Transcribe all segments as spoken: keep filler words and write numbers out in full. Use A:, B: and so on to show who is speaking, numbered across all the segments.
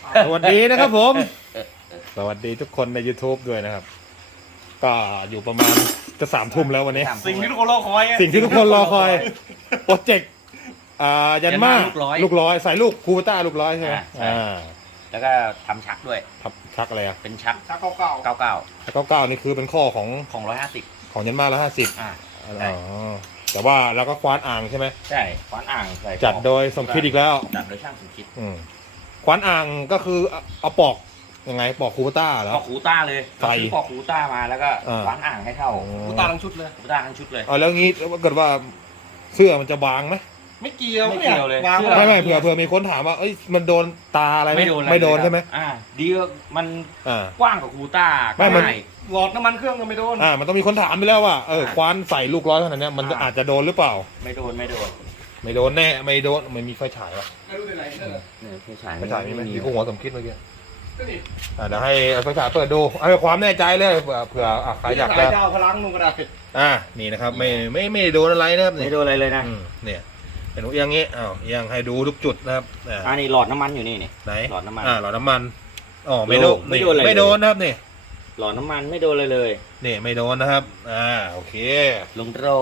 A: สวัสดีนะครับผมสวัสดีทุกคนใน YouTube ด้วยนะครับก็อยู่ประมาณจะสามทุ่มแล้ววันนี้
B: สิ่งที่ทุกคนรอคอย
A: สิ่งที่ทุกคนรอคอยโปรเจกต์อ่ายันมา
B: ลูกร้อย
A: ลูกร้อยใส่ลูกคูเปต้าลูกร้อยใช่ไหม
B: อ่าใช่
A: อ่า
B: แล้วก็ทำชักด้วย
A: ทับชักอะไรอ่ะ
B: เป็นชัก
C: ชักเก่า
B: เก้าเก้า
A: เก้าเก้านี่คือเป็นข้อของ
B: ของร้อยห้าสิบ
A: ของยันมาแล้วห้าสิบ
B: อ่า
A: อ๋
B: ใช่
A: อแต่ว่าเราก็คว้านอ่างใช่ไหม
B: ใช่ขวานอ่างใส่
A: จัดโดยสมคิดอีกแล้ว
B: จัดโดยช่างสมคิด
A: อืมคว้านอ่างก็คือเอาปอกยังไงปอกคูเปต้าเหรอ
B: ปอกหูต้าเลย
A: ใส่
B: ซื้อปอกหูต้ามาแล้วก็
A: อ่า
B: ขวานอ่างให้เข้า
C: ๆกูตาทั้งชุดเลย
B: หูต้าทั้งชุดเลย
A: เอาแล้วงี้ถ้าเกิดว่าเสื้อมันจะบางไหม
C: ไม่เกี่ยว
B: ไม่เกี่ยวเลย
C: วาง
B: เสื้
A: ไม่ไม่เผื่อเผื่อมีคนถามว่าเอ้ยมันโดนตาอะไรห
B: ไม่โดนอะร
A: ไม่โดน
B: เลย
A: ใช่ไหม
B: อ่าดีว่ามัน
A: อ่าก
B: ว้างกว่าหูต้า
A: ไม่มัน
B: ง่าย
C: หลอดน้ำมันเครื่องก็ไม่โดน
A: อ่ามันต้องมีคนถามไปแล้วว่าเออ
B: อ่า
A: คว้านใส่ลูกร้อยขนาดเนี้ยมันจะ
B: อ่า
A: อาจจะโดนหรือเปล่า
B: ไม่โดนไม่โดน
A: ไม่โดนแน่ไม่โดนไม่มีไฟฉายวะ
C: ไม่รู้ที่ไหนเนี่ย
B: เนี่ยไฟฉาย
A: ไฟฉายมีไหม
B: มี
A: มีพวกหัวสมคิดเมื่อกี้
C: ก็นี่
A: อ่าเดี๋ยวให้ไฟฉายเปิดดูเอาความแน่ใจเลยเผื่อเผื่ออ่ะใครอยาก
C: สา
A: จะ
C: ยดาวพลังนุ่งก็ได้
A: อ่านี่นะครับไม่ไม่ไม่โดนอะไรนะครับ
B: ไม่
A: นี่
B: โดนอะไรเลยนะ
A: อืมเนี่ยเป็นเอียงงี้อ้าวเอียงให้ดูทุกจุดนะครับอ่า
B: อ่านี่หลอดน้ำมันอยู่นี่นี่
A: ไหน
B: หลอดน้ำมัน
A: อ่าหลอดน้ำมันอ๋อไม่โดน
B: ไม่โดนอะไรเลย
A: ไม่โดนนะครับนี่
B: หลอดน้ำมันไม่โดนเลยเลย
A: นี่ไม่โดนนะครับอ่าโอเค
B: ลงตรง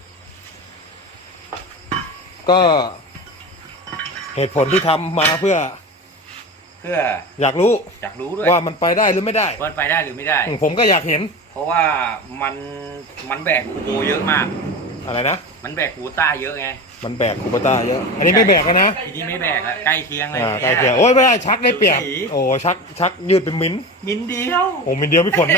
A: ก็เหตุผลที่ทำมาเพื่อ
B: เพื่อ
A: อยากรู้
B: อยากรู้ด้วย
A: ว่ามันไปได้หรือไม่ได้
B: ว่ามันไปได้หรือไม่ได้
A: อืมผมก็อยากเห็น
B: เพราะว่ามันมันแบกหูเยอะมาก
A: อะไรนะ
B: มันแบกหูต้าเยอะไง
A: มันแบกคูเปต้าเยอะ อันนี้ไม่แบกแล้วนะ
B: ทีนี้ไม่แบกอะใกล้เคียงเลย
A: อ่าใกล้เคียงโอ้ยไม่ได้ชักได้เปรียบ
B: สี
A: โอ้ชักชักยืดเป็นมิ้น
B: มินเดียว
A: โอ้มินเดียวไม่ผลนะ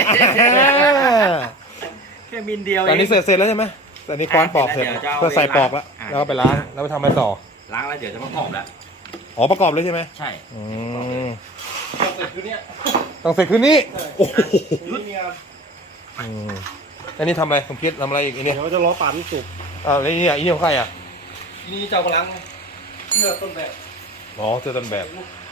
B: แค่มินเดียว
A: ตอนนี้เสร็จเสร็จแล้วใช่ไหมตอนนี้คว้านปอกเสร็จ
B: ดี๋ยวจะา
A: เพื่อใส่ปอกแล้ว
B: า
A: แล้วก็ไปล้างแล้วไปทำอะไรต่อ
B: ล้างแล้วเดี๋ยวจะประกอบแล้ว
A: อ๋อประกอบเลยใช่ไหม
B: ใช่
A: อืม
C: เสร็จคือเนี้ย
A: ต้องเสร็จคืนนี้โอ้โห
C: รุ่นเนี้ย
A: อืมอันนี้ทำอะไรผมคิดทำอะไรอีกอันนี้
C: เดี๋ยวจะล้อปั่นสุก
A: อ้าวแล้วนี่อ่ะอีนี่ของใครอ่ะ
C: นี่เจ้าพลังเสื้อต้นแบบ
A: อ๋อเสื้อต้นแบบ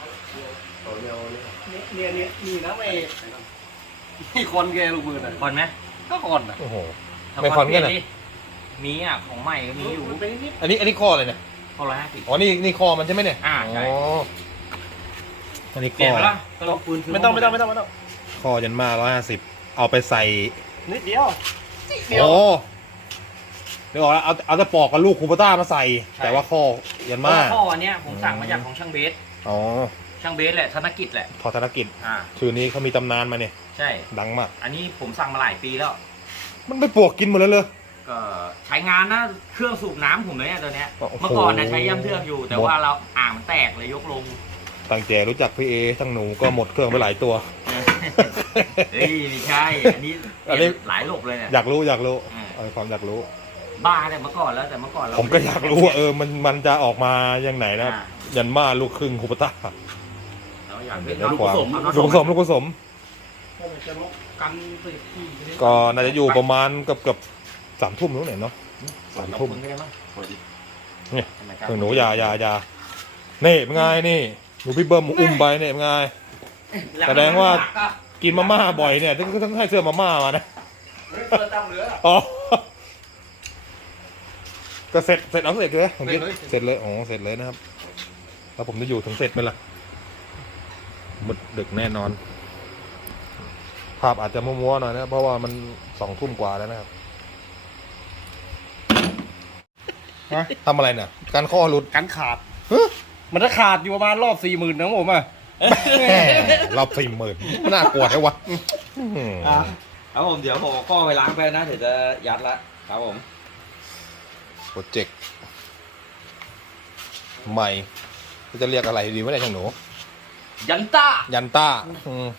C: เนี่ยเนี่ยนี่นะไม่นี่คอนแกลูกมือน่ะ
B: คอนไหม
C: ก็คอนอ่ะ
A: โอ้โห
B: ถ้า
A: ไม่คอน
B: เป
A: กั
B: ลี่
A: น
B: ย
A: เหรอ
B: ดิมีอ่ะของใหม่ก็มีอยู่
C: เป็นนิด
A: อันนี้อันนี้ข้ออะไรเนี่ย
B: พอร้อยห้าสิบ
A: อ๋อนี่นี่ข้อมันใช่ไหมเนี่ย
B: อ่าใช่
A: อ๋ออันนี้
B: เปลี่
A: ข้
B: ยน
A: อ
B: ไปละก็ลองปืนซื้
C: ไม่ต้องไม่ต้องไม่ต้องไม่ต้อง
A: ข้อยันมาร้อยห้าสิบเอาไปใส่
C: นิดเดียวนิดเดียว
A: โอ้เดี๋ยวก่อนนะเอาเอาแต่ปอกกับลูกคูเปต้ามาใส่ แต่ว่าข้อยัน
B: เพ
A: มา
B: ราะว่าข้ออันเนี้ยผมสั่งมาจากของช่างเบส
A: อ๋อ
B: ช่างเบสแหละธนกิจแหละ
A: พอธนกิจ
B: อ่า
A: ชื่อนี้เขามีตำนานมาเนี่ย
B: ใช่
A: ดังมาก
B: อันนี้ผมสั่งมาหลายปีแล้ว
A: มันไปปวกกินหมดแล้วเลย
B: ก็ใช้งานนะเครื่องสูบน้ำผมเลยเนี่ยตัวเนี้ย
A: โอ้โห
B: เมื่อก่อนนะใช้ย่ำเทือกอยู่ แต่ว่าเราอ่างมันแตกเลยยกลง
A: ตั้งแต่รู้จักพี่เอทั้งหนูก็หมดเครื่องไปหลายตัว
B: เฮ้ยไม่ใช่ อันนี้
A: อันนี้
B: หลายหลบเลยเนี่ย
A: อยากรู้อยากรู้
B: อืม
A: เอาความอยากรู้
B: บ้าแต่เมื่อก่อนแล้วแต่เมื่อก่อนเรา
A: ผมก็อยากรู้ว่าเออมันมันจะออกมายังไหนนะ
B: อ่า
A: ยันมาลูกครึ่งคูเปต้า
B: เราอยาก
A: เดี๋
B: เป็
A: ย
B: น
A: ว
B: ลูก
A: ควา
B: ผม ม
A: ลูกผสมลูกผสม
C: จะลบกันติดที่จะได้
A: ก็น่าจะอยู่ประมาณเกือบเกือบสามทุ่มนู้นเนี่ยเนาะ สามทุ่ม
B: ก็ได้มั้งพอดี
A: เนี่ย
B: ทำไมครับ
A: หนูอยาอยาอยานี่เป็นไงนี่หนูพี่เบิ้มอุ้มไปเนี่ยเป็นไง แสดงว่า กินมาม่าบ่อยเนี่ยต้องต้องให้เสื้อมาม่ามานะ
C: เฮ้ยเปิดตามเหลือ
A: อ๋อก็เสร็จเสร็จเอาเสร็จเลยผมคิด
C: เสร็จเลย
A: เสร็จเลยอ๋อเสร็จเลยนะครับแล้วผมจะอยู่ถึงเสร็จไหมล่ะมืดดึกแน่นอน ภาพอาจจะมัวๆหน่อยนะเพราะว่ามันสองทุ่มกว่าแล้วนะครับทำอะไรเนี่ยการข้อหลุด
C: กันขาดมันจะขาดอยู่ประมาณรอบสี่หมื่นของผมอ่ะ
A: แหมรอบสี่หมื่นมันน่ากลัวแท้วะอื้อหือ
B: ครับผมเดี๋ยวผมเอาข้อไปล้างไปนะเดี๋ยวจะยัดละครับผม
A: โปรเจกต์ใหม่จะเรียกอะไรดีวะเนี่ยช่างหนู
B: ยันต้า
A: ยันต้าอืม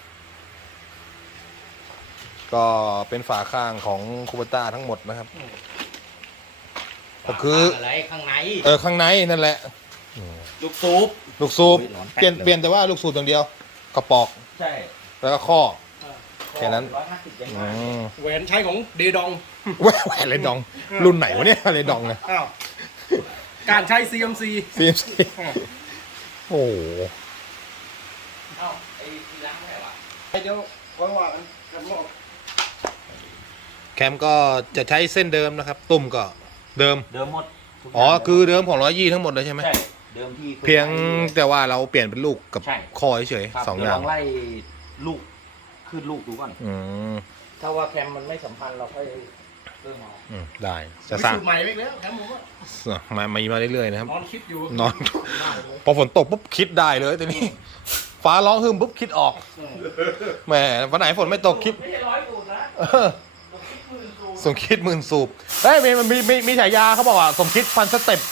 A: ก็เป็นฝาข้างของคูเปต้าทั้งหมดนะครับ ก็คือ
B: อะไรข้างใน
A: เออข้างในนั่นแหละอืม
B: ลูกซูป
A: ลูกสูบ
B: โอ้ยร้อน
A: เปลี่ยน
B: แป๊บเลย
A: เปลี่ยนแต่ว่าลูกสูบอย่างเดียวกระปอก
B: ใช่
A: แล้วก็ข้อ แค่นั้น
B: ร้อยห้าสิบยัง
A: อื
B: ไง
A: ม
C: แหวนใช้ของเดดอง
A: แหวแหวนเลยดอง รุ่นไหนวะเนี่ยเลยดองเนี่ย
C: อ้าวการใช้ ซี เอ็ม ซี
A: ซีมซีโอ้โห
B: เอ้าไอ้ที่ล้างไม่ไหนวะ
C: เดี๋ยวค่อยว่ากันกันรอบ
A: แคมก็จะใช้เส้นเดิมนะครับ ตุ่มก็เดิม
B: เดิมหมดทุก
A: อ๋อ
B: ย่าง
A: คือเดิมของร้อยยี่ทั้งหมดเลยใช่ไหม
B: ใช่เดิมที่ค
A: เพียง
B: ใช้
A: แต่ว่าเราเปลี่ยนเป็นลูกกับ
B: ใช่
A: คอเฉย
B: ครับ
A: ๆสอง
B: เดี๋
A: อ
B: ยวล
A: ย่าง
B: องไล่ลูกขึ้นลูกดูก่อน
A: อืม
B: ถ้าว่าแคมมันไม่สัมพันธ์เราค่อยเริ่มเอา
A: อืมได้จะ
C: ไป
A: สร้าง
C: สูตรใหม่ไปอีกแล้วแคมผมว่า
A: มามามาเรื่อยๆนะครับ
C: นอนคิดอยู่
A: นอน พอฝนตกปุ๊บคิดได้เลยแต่นี่ฟ้าร้องฮึมปุ๊บคิดออกแหมวันไหนฝนไม่ตกคิด
C: ไม่ใช่ร้อยสูตรนะ
A: เออสมคิดหมื่นสูบเฮ้ยมีมันมีมีมีฉายาเขาบอกว่าสมคิดพันสเต็ป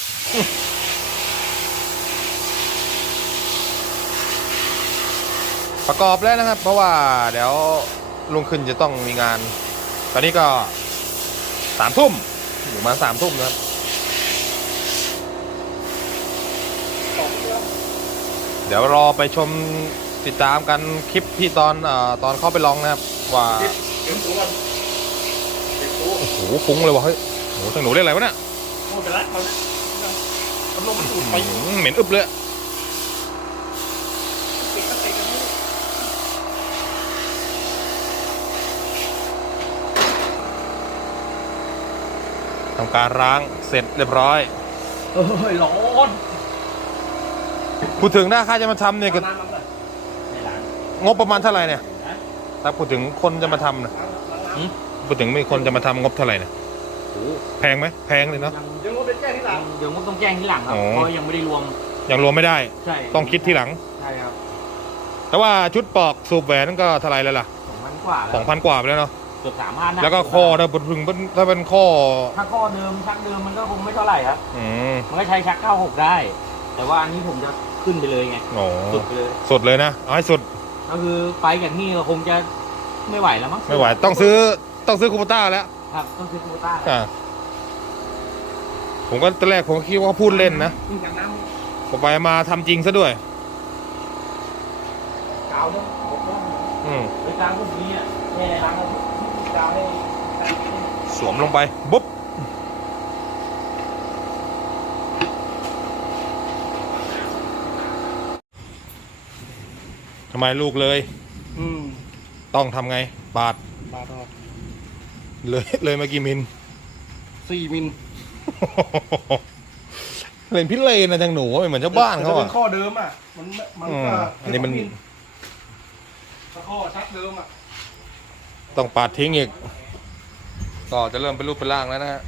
A: ประกอบแล้วนะครับ เพราะว่าเดี๋ยวลุงขึ้นจะต้องมีงาน ตอนนี้ก็สามทุ่มอยู่มาสามทุ่มนะครับ เดี๋ยวรอไปชมติดตามกันคลิปที่ตอนเอ่อตอนเข้าไปลองนะครับ ว่า
C: เดี๋ยวตัวกันเดี๋ยวตัว
A: โอ้โหฟุ้งเลยวะเฮ้ยโอ้โหตั้งหนูเรียกอะไรวะเนี่ย
C: โอ้ยไปละเขาเนี่ยทำลมมันสูดไป
A: อืมเหม็นอึบเลย
C: ติดก็ติดกันนี่
A: ทำการล้างเสร็จเรียบร้อย
B: เอ้ยร้อน
A: พูดถึงหน้าค่าจะมาทำเนี่ยก็
C: น้ำมันเลย
B: ในร้าน
A: งบประมาณเท่าไหร่เนี่ย
B: นะ
A: ถ้าพูดถึงคนจะมาทำนะ
B: หืม
A: พูดถึงมีคนจะมาทำงบเท่าไหร่เนี่ย
B: โอ้
A: แพงไหมแพงเลยเนาะ
B: ยัง
C: ยังงดเป็นแก้ที่หลัง
B: เดี๋ยวมุกต้องแจ้งที่หลังครับ
A: อ๋อ
B: เพราะยังไม่ได้รวม
A: ยังรวมไม่ได้
B: ใช่
A: ต้องคิดทีหลัง
B: ใช่ครับ
A: แต่ว่าชุดปอกสูบแหวนนั่นก็เท่าไหร่แล้วล่ะ
B: สองพันกว่าแล้ว
A: สองพันกว่าไปแล้วเนาะ
B: เกือบสามพันนะ
A: แล้วก็ข้อถ้าถึงถ้าเป็นข้อ
B: ถ้าข้อเดิมชักเดิมมันก็คงไม่เท่าไหร่ครับ
A: อืม
B: มันก็ใช้ชักเก้าหกได้ แต่ว่าอันนี้ผมจะขึ้นไปเลยไง
A: โอ้
B: สุดไปเลย
A: สุดเลยนะเอาให้สุด
B: ก็คือไปอย่างนี้ก็คงจะไม่ไหวแล้วมั้ง
A: ไม่ไหวต้องซื้อต้องซื้อคูปต้าแล้ว
B: ครับต้องซื้อคูต้า
A: อ่าผมก็ตอนแรกผมก็คิดว่าเขาพูดเล่นนะ
C: นี่จากน้
A: พอไปมาทำจริงซะด้วย
B: กาวเนี่ยผมว่า
A: อืม
B: ไปกลางพวกนี้อ่ะแม่ในร้านเรากาวให้
A: สวมลงไปบุ๊บทำไมลูกเลย
C: ำอืม
A: ต้องทำไงปาด
C: บาทอ
A: เลยเลยมากี่มิล
C: สี่มิล
A: เล่นพิเรนนะจังหนูไม่เหมือนชาวบ้านเขา
C: จะเป็
A: อ่ะ
C: นข้อเดิมอ่ะ มันมัน
A: อืม
C: ก็
A: อันนี้มัน
C: ถ้าข้อชักเดิมอ่ะ
A: ต้องปาดทิ้งอีก ก็จะเริ่มเป็นรูปเป็นร่างแล้วนะฮะ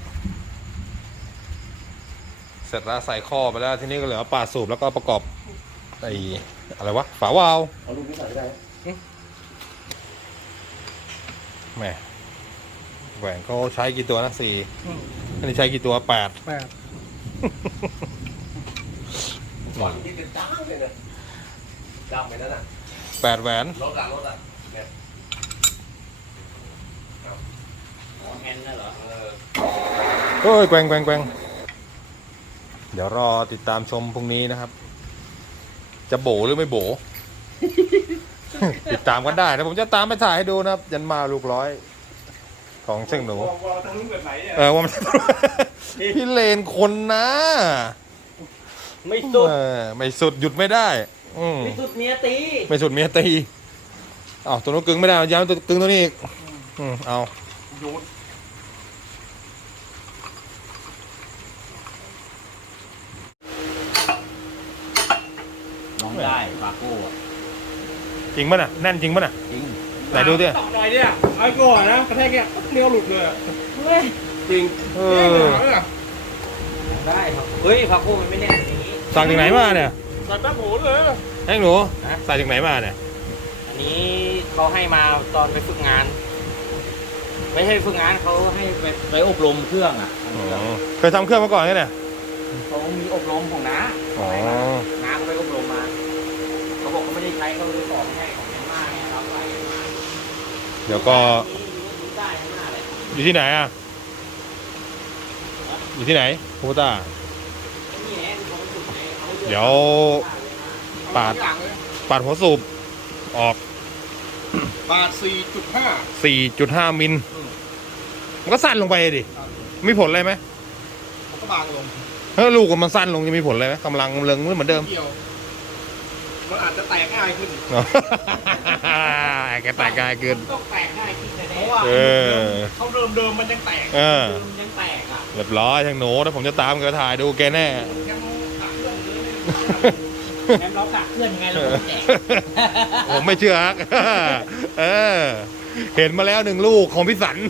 A: เสร็จแล้วใส่ข้อไปแล้วทีนี้ก็เหลือปาดสูบแล้วก็ประกอบไอ้อะไรวะ ฝาวาล์ว
C: เอาลูกนี้ใส่ได้
A: แหมแหวนเขาใช้กี่ตัวนะสี่อันนี้ใช้กี่ตัวแปด
C: แปด
A: หนึ่ง
C: นี่เป็นจ้างเลยนะดำไปนั่นน่ะ
A: แปดแหวน
C: รถอ่ะรถอ่ะเนี่ย
B: อ๋อแฮนด์น่ะเหรอ
C: เออ
A: เอ้ยแกว่งแกว่งแกว่งเดี๋ยวรอติดตามชมพรุ่งนี้นะครับ จะโบหรือไม่โบ ติดตามกันได้นะผมจะตามไปถ่ายให้ดูนะครับ ยันมาลูกร้อย ของเช่งหนู
C: วอวอทางนู้นแบบไหนเนี่ย
A: เออว่ามัน พี่เลนคนนะ
B: ไม่สุด
A: เออไม่สุดหยุดไม่ได้ อืม
B: ไม่สุดเมียตี
A: ไม่สุดเมียตีอ้าวตัวนู้นกึ่งไม่ได้ย้ำตัวกึ่งตัวนี้อีกอืมเอา
C: โยน
B: น้องได้ฟาโก้อะ
A: จริงป่ะน่ะแน่นจริงป่ะน่ะ
B: จริง
A: ไหนดูดิ
C: ตอกหน่อยเนี่ยเอาก่อนนะกระแทกเนี่ยเลี้ยวหลุดเลยอะ
B: เฮ้ย
C: จริง
A: เอ
C: เนี่ย
A: อ
B: ได้ครับเฮ้ยฟาโก้มันไม่แน่นอย่างนี้
A: สั่งจากไหนมาเนี่ย
C: ใส่แป๊บโหเลย
A: แห้งหนู
B: ฮะ
A: ใส่จากไหนมาเนี่ย
B: อันนี้เขาให้มาตอนไปฝึกงาน ไม่ใช่ฝึกงานเขาให้ไปไปอบรมเครื่องอ่ะ
A: อ๋อเคยทำเครื่องมาก่อนไหมเนี่ย
B: เขามีอบรมของน้า
A: อ๋อ
B: น้าเขาไปอบรมมาเขาบอกเขาไม่ได้ใช้เขาเลยบอกให้ของแอมมาเนี่ยครับไปมา
A: เดี๋ยวก็
B: ได้แอมมาเลย
A: อยู่ที่ไหนอ่ะอยู่ที่ไหนคูต้า
B: นี่แหละเขาฝึกในเขา
A: เดี๋ยว ปาด
C: หลังเลย
A: ปาดหัวสูบออก
C: บาทสี่จุดห้า
A: สี่จุดห้า มิล มันก็สั้นลงไปดิ มีผลอะไรไหม
C: มันก็บางลง
A: ถ้าลูกมันสั้นลงจะมีผลอะไรไหมกำลังเริงเหมือนเดิม
C: เกี่ยว มันอาจจะแตกง่ายขึ้น
A: แกแตกง่ายเกิน
B: ต้องแตกง่ายขึ้นแน่
C: เพราะว่า
A: เออ
C: เขาเดิมเดิมๆมันยังแตก
A: เออ
B: มันยังแตกอ่ะ
A: เรียบร้อยทางหนูถ้าผมจะตามก็ถ่ายดูแกแน่
C: ยังขับเครื่องเ
B: แถมเรากักเคลื่อนยังไงเราก็แจก
A: ผมไม่เชื่อฮัก เออ เห็นมาแล้วหนึ่งลูกของพี่สัน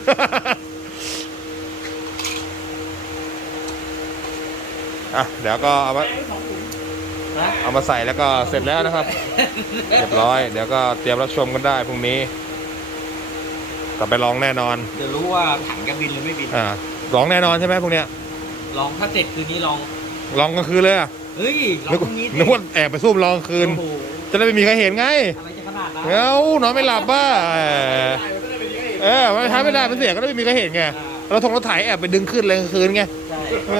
A: อ่ะ เดี๋ยวก็เอามาเอามาใส่แล้วก็เสร็จแล้วนะครับ เรียบร้อย เดี๋ยวก็เตรียมรับชมกันได้พรุ่งนี้กลับไปลองแน่นอน
B: จะรู้ว่าถังจะบินหรือไม่บิน
A: อ่าลองแน่นอนใช่ไหมพวกเนี้ย
B: ลองถ้าเสร็จคืนนี้ลอง
A: ลองกลางคืนเลยอ่ะ
B: เฮ้ยลอง
A: นึก
B: พรุ่งนี้สิ
A: นึกว่าแอบไปซุ่มลองคืน
B: โอ้โห
A: จะได้ไม่มีใครเห็นไง
B: อะไรจะขนาดนั้น
A: เอ้านอนไม่หลับบ้าเออ
C: ได้มันก็ได้เป็นยังไง
A: เออไม่ท้ายไม่ได้มันเสียก็ได้ไม่มีใครเห็นไง เราทงเราถ่ายแอบไปดึงขึ้นเลยกลางคืนไง
B: ใช่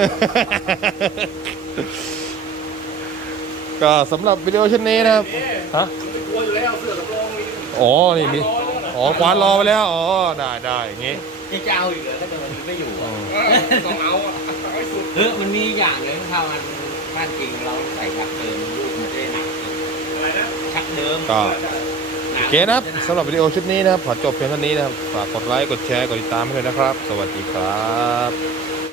A: ก็สำหรับวิดีโอเช่นนี้นะครับ ฮะ
C: มันไม่กลัวอยู่แล้วเสื้อกับรองนี่
A: อ๋อ นี่มี อ๋อควานรอไปแล้ว อ๋อ ได้ได้อย่างงี้
B: ยังจะเอาอีกเหรอถ้าเกิดมันไม่อยู่
A: อื
B: อะ
A: ม
C: ต้องเอาอ่ะเอาให้สุด
B: เออมันมีอย่างหนึ่งถ้ามันบ้านจริงเราใส่ชักเดิมลูกมันจะได้หนัก
C: อะไรนะ
B: ชักเดิม
A: ก็
B: หนั
A: โอเคนะครับสำหรับวิดีโอชุดนี้นะครับ ขอจบเพียงเท่านี้นะครับ ฝากกดไลค์ กดแชร์ กดติดตามให้ด้วยนะครับ สวัสดีครับ